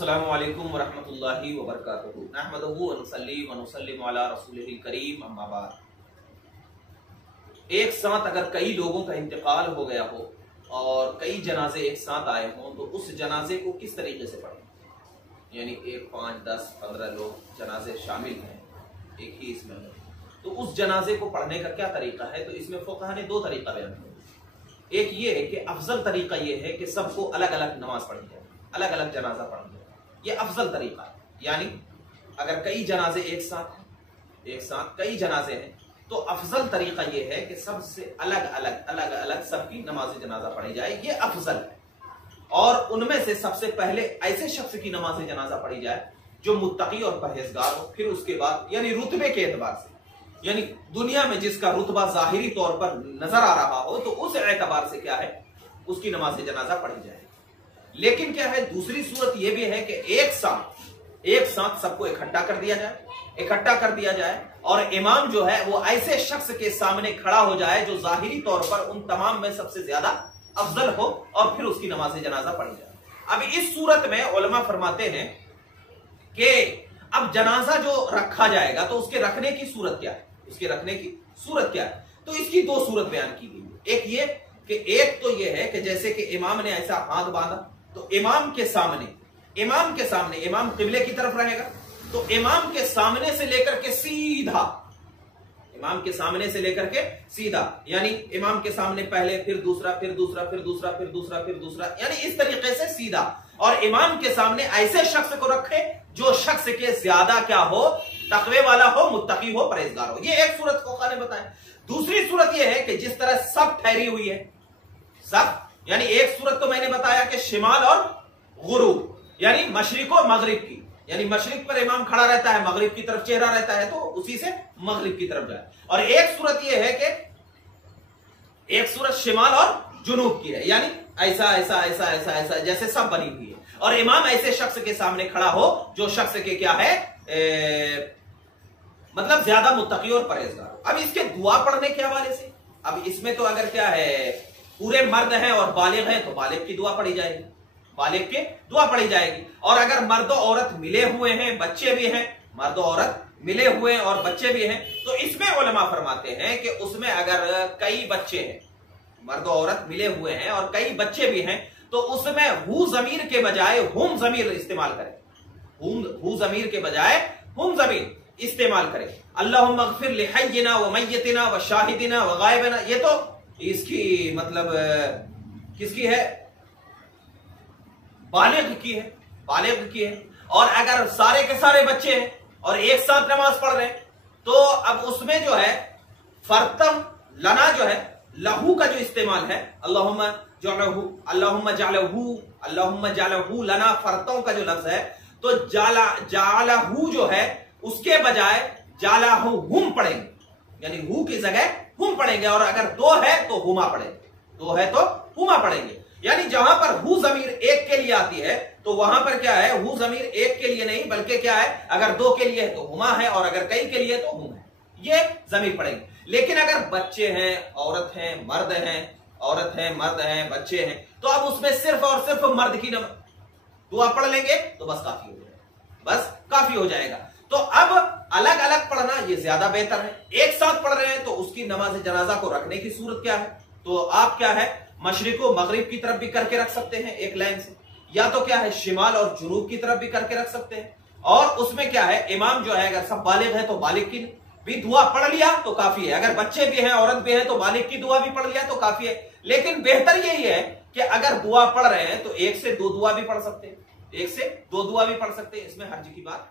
अस्सलामु अलैकुम वरहमतुल्लाहि वबरकातुहू नहमदुहु व नुसल्ली व नुसल्लिमु अला रसूलिहिल करीम अम्मा बाद। एक साथ अगर कई लोगों का इंतकाल हो गया हो और कई जनाजे एक साथ आए हों तो उस जनाजे को किस तरीके से पढ़ें, यानी 1, 5, 10, 15 लोग जनाजे शामिल हैं एक ही इसमें, तो उस जनाजे को पढ़ने का क्या तरीका है। तो इसमें फुक़हा ने 2 तरीका बयान किया। एक ये है कि अफजल तरीका ये है कि सबको अलग अलग नमाज पढ़ी जाए, अलग अलग जनाजा पढ़ जाए, ये अफजल तरीका है। यानी अगर कई जनाजे एक साथ कई जनाजे हैं तो अफजल तरीका ये है कि सबसे अलग अलग सबकी नमाज जनाजा पढ़ी जाए, ये अफजल है। और उनमें से सबसे पहले ऐसे शख्स की नमाज जनाजा पढ़ी जाए जो मुत्तकी और परहेजगार हो, फिर उसके बाद यानी रुतबे के एतबार से, यानी दुनिया में जिसका रुतबा जाहिरी तौर पर नजर आ रहा हो तो उस एतबार से क्या है, उसकी नमाज जनाजा पढ़ी जाए। लेकिन क्या है, दूसरी सूरत यह भी है कि एक साथ सबको इकट्ठा कर दिया जाए और इमाम जो है वो ऐसे शख्स के सामने खड़ा हो जाए जो जाहिरी तौर पर उन तमाम में सबसे ज्यादा अफजल हो और फिर उसकी नमाज जनाजा पढ़ी जाए। अब इस सूरत में उलमा फरमाते हैं कि अब जनाजा जो रखा जाएगा तो उसके रखने की सूरत क्या है, तो इसकी 2 सूरत बयान की गई। एक ये कि एक तो ये है कि जैसे कि इमाम ने ऐसा हाथ बांधा तो इमाम के सामने इमाम किबले की तरफ रहेगा, तो इमाम के सामने से लेकर के सीधा यानी इमाम के सामने पहले फिर दूसरा यानी इस तरीके से सीधा, और इमाम के सामने ऐसे शख्स को रखे जो शख्स के ज्यादा क्या हो, तकवे वाला हो, मुत्तकी हो, परहेजगार हो। ये एक सूरत फुक़हा ने बताया। दूसरी सूरत यह है कि जिस तरह सब ठहरी हुई है, सब यानी एक सूरत तो मैंने बताया कि शिमाल और गुरूब यानी मशरिक और मगरिब की, यानी मशरिक पर इमाम खड़ा रहता है, मगरिब की तरफ चेहरा रहता है तो उसी से मगरिब की तरफ जाए। और एक सूरत यह है कि एक सूरत शिमाल और जुनूब की है, यानी ऐसा जैसे सब बनी हुई है, और इमाम ऐसे शख्स के सामने खड़ा हो जो शख्स के क्या है मतलब ज्यादा मुत्तकी और परहेजगार। अब इसके दुआ पढ़ने के हवाले से, अब इसमें तो अगर क्या है पूरे मर्द हैं और बालिग हैं तो बालिग की दुआ पढ़ी जाएगी, और अगर मर्द औरत मिले हुए हैं, बच्चे भी हैं, मर्द औरत मिले हुए हैं और बच्चे भी हैं, तो इसमें उलमा फरमाते हैं कि उसमें अगर कई बच्चे हैं, मर्द औरत मिले हुए हैं और कई बच्चे भी हैं, तो उसमें हु ज़मीर के बजाय हुम ज़मीर इस्तेमाल करें, हु ज़मीर के बजाय हुम ज़मीर इस्तेमाल करें। अल्लाहुम्मा अग़फ़िर लिहय्यिना व मय्यितिना व शाहिदिना व गायबिना, ये तो इसकी मतलब किसकी है, बालिग की है। और अगर सारे के सारे बच्चे हैं और एक साथ नमाज पढ़ रहे हैं तो अब उसमें जो है फरतम लना जो है लहू का जो इस्तेमाल है, अल्लाहुम्मा जालहू लना, फरतों का जो लफ्ज है तो जालहू जो है उसके बजाय जालहू हुम पढ़ेंगे, यानी हु की जगह हुम पढ़ेंगे, और अगर 2 है तो हुमा पढ़ेंगे। यानी जहां पर हु ज़मीर एक के लिए आती है तो वहां पर क्या है, हु ज़मीर एक के लिए नहीं बल्कि क्या है, अगर 2 के लिए है तो हुमा है और अगर कई के लिए तो हुम है, ये ज़मीर पढ़ेंगे। लेकिन अगर बच्चे हैं, औरत हैं, मर्द हैं, बच्चे हैं, तो अब उसमें सिर्फ और सिर्फ मर्द की दुआ पढ़ लेंगे तो बस काफी हो जाएगा। तो अब अलग अलग पढ़ना ये ज्यादा बेहतर है। एक साथ पढ़ रहे हैं तो उसकी नमाज जनाजा को रखने की सूरत क्या है, तो आप क्या है मशरिक व मगरिब की तरफ भी करके रख सकते हैं एक लाइन से, या तो क्या है शिमाल और जुनूब की तरफ भी करके रख सकते हैं। और उसमें क्या है, इमाम जो है अगर सब बालिग है तो बालिग की भी दुआ पढ़ लिया तो काफी है, अगर बच्चे भी हैं, औरत भी है तो बालिग की दुआ भी पढ़ लिया तो काफी है। लेकिन बेहतर यही है कि अगर दुआ पढ़ रहे हैं तो 1 से 2 दुआ भी पढ़ सकते हैं, इसमें हर्ज की बात